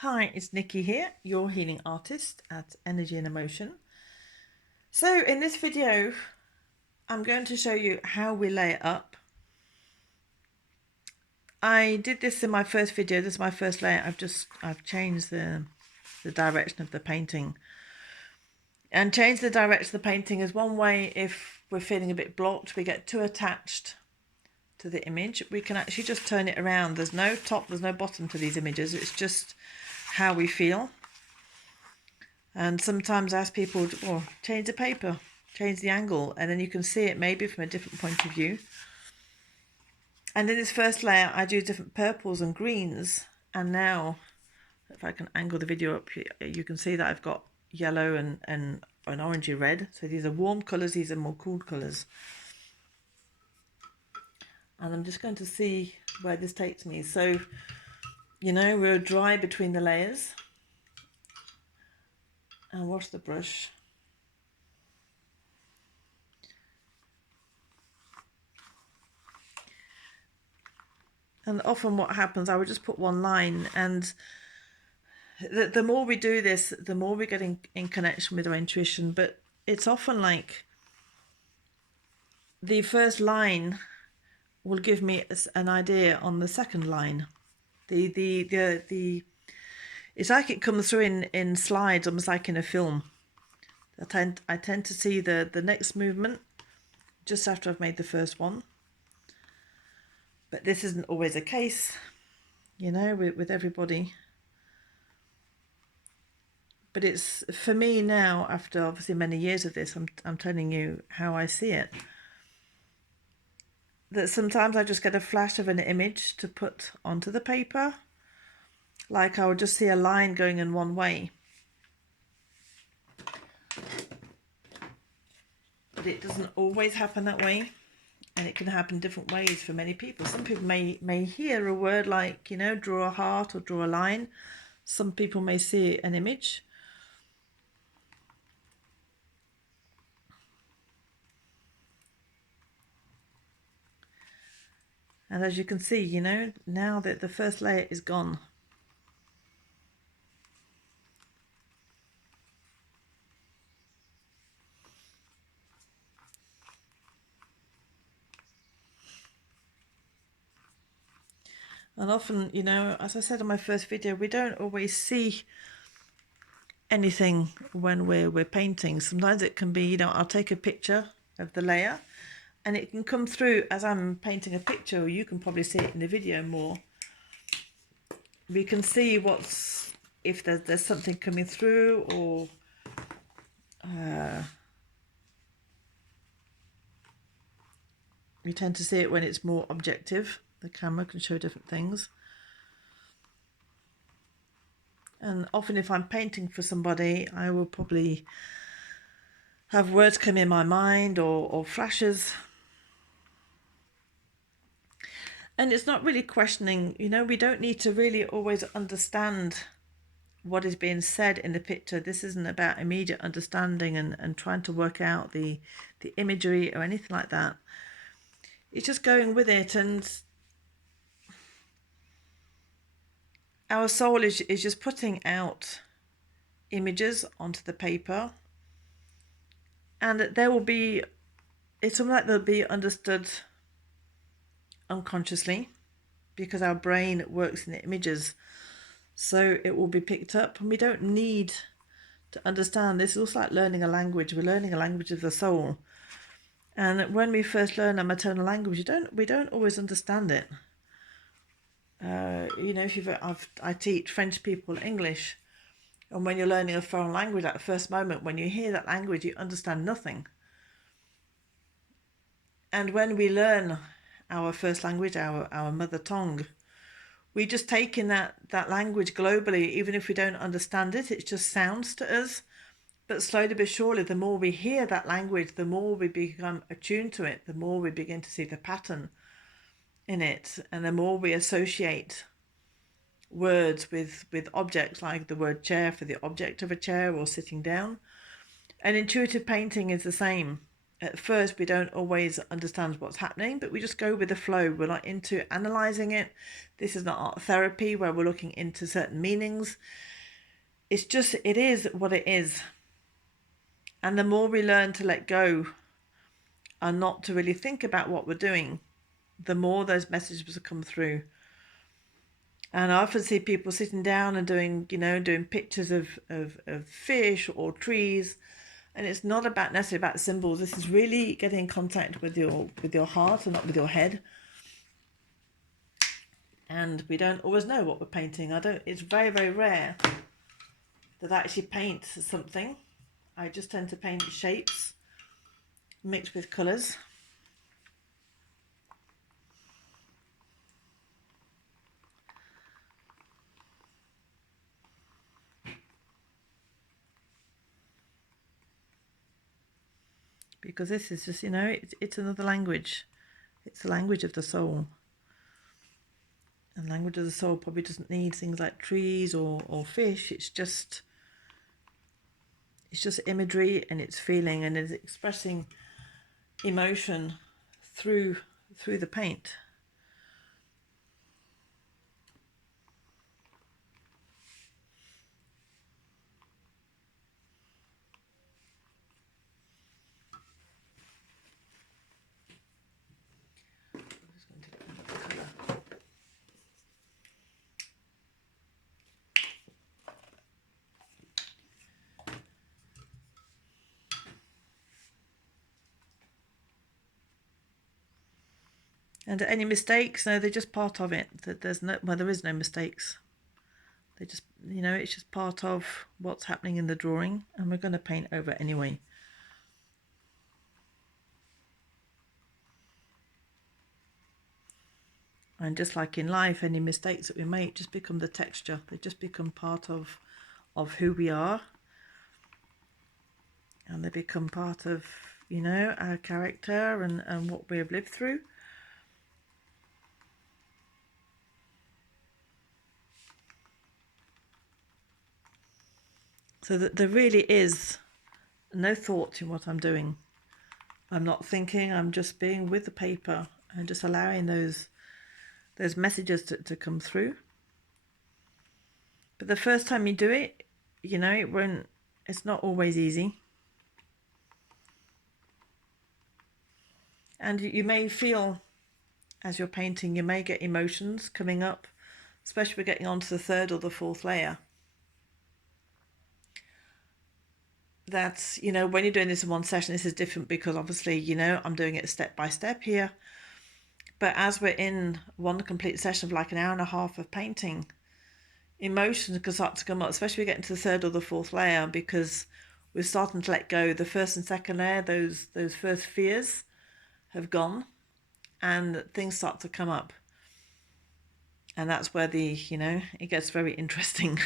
Hi, it's Nikki here, your healing artist at Energy and Emotion. So in this video, I'm going to show you how we lay it up. I did this in my first video. This is my first layer. I've changed the direction of the painting. And change the direction of the painting is one way. If we're feeling a bit blocked, we get too attached to the image, we can actually just turn it around. There's no top, there's no bottom to these images. It's just how we feel. And sometimes I ask people, well, change the paper, change the angle, and then you can see it maybe from a different point of view. And in this first layer, I do different purples and greens. And now, if I can angle the video up, you can see that I've got yellow and an orangey red. So these are warm colours, these are more cool colours. And I'm just going to see where this takes me. So, you know, we're dry between the layers. And wash the brush. And often what happens, I would just put one line, and the more we do this, the more we get in connection with our intuition. But it's often like the first line will give me an idea on the second line. It's like it comes through in slides, almost like in a film. I tend to see the next movement just after I've made the first one. But this isn't always the case, you know, with everybody. But it's, for me now, after obviously many years of this, I'm telling you how I see it. That sometimes I just get a flash of an image to put onto the paper. Like I would just see a line going in one way. But it doesn't always happen that way. And it can happen different ways for many people. Some people may hear a word like, you know, draw a heart or draw a line. Some people may see an image. And as you can see, you know, now that the first layer is gone. And often, you know, as I said in my first video, we don't always see anything when we're painting. Sometimes it can be, you know, I'll take a picture of the layer and it can come through as I'm painting a picture, or you can probably see it in the video more. We can see if there's something coming through, or we tend to see it when it's more objective. The camera can show different things. And often if I'm painting for somebody, I will probably have words come in my mind, or flashes. And it's not really questioning, you know, we don't need to really always understand what is being said in the picture. This isn't about immediate understanding and trying to work out the imagery or anything like that. It's just going with it, and our soul is just putting out images onto the paper, and there will be, it's something like they'll be understood unconsciously because our brain works in the images, so it will be picked up. And we don't need to understand. This is also like learning a language. We're learning a language of the soul, and when we first learn our maternal language, we don't always understand it. You know, I teach French people English, and when you're learning a foreign language, at the first moment when you hear that language, you understand nothing. And when we learn our first language, our mother tongue, we just take in that language globally. Even if we don't understand it, it just sounds to us. But slowly but surely, the more we hear that language, the more we become attuned to it, the more we begin to see the pattern in it, and the more we associate words with objects, like the word chair for the object of a chair, or sitting down. And intuitive painting is the same. at first we don't always understand what's happening, but we just go with the flow. We're not into analysing it. This is not art therapy where we're looking into certain meanings. It's just, it is what it is. And the more we learn to let go and not to really think about what we're doing, the more those messages will come through. And I often see people sitting down and doing pictures of fish or trees. And it's not about necessarily about symbols. This is really getting in contact with your heart and not with your head. And we don't always know what we're painting. It's very, very rare that I actually paint something. I just tend to paint shapes mixed with colours. Because this is just, it's another language. It's the language of the soul. And language of the soul probably doesn't need things like trees or fish. It's just imagery, and it's feeling, and it's expressing emotion through the paint. And any mistakes? No, they're just part of it. There is no mistakes. They just, it's just part of what's happening in the drawing, and we're going to paint over it anyway. And just like in life, any mistakes that we make just become the texture. They just become part of who we are. And they become part of, our character and what we have lived through. So that there really is no thought in what I'm doing. I'm not thinking, I'm just being with the paper and just allowing those messages to come through. But the first time you do it, it's not always easy. And you may feel, as you're painting, you may get emotions coming up, especially if we're getting onto the third or the fourth layer. That's, when you're doing this in one session, this is different because obviously, I'm doing it step by step here. But as we're in one complete session of like an hour and a half of painting, emotions can start to come up, especially when we get into the third or the fourth layer, because we're starting to let go. The first and second layer, those first fears have gone, and things start to come up. And that's where it gets very interesting.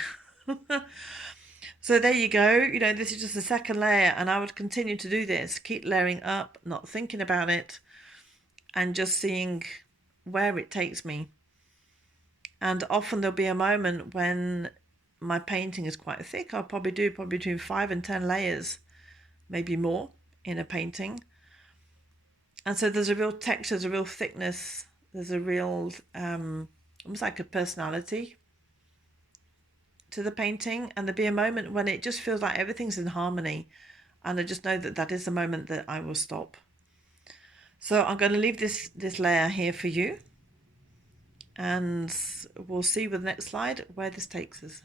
So there you go. This is just the second layer, and I would continue to do this, keep layering up, not thinking about it, and just seeing where it takes me. And often there'll be a moment when my painting is quite thick. I'll probably do between 5 and 10 layers, maybe more, in a painting. And so there's a real texture, there's a real thickness, there's a real, almost like a personality to the painting. And there'll be a moment when it just feels like everything's in harmony. And I just know that is the moment that I will stop. So I'm going to leave this layer here for you. And we'll see with the next slide where this takes us.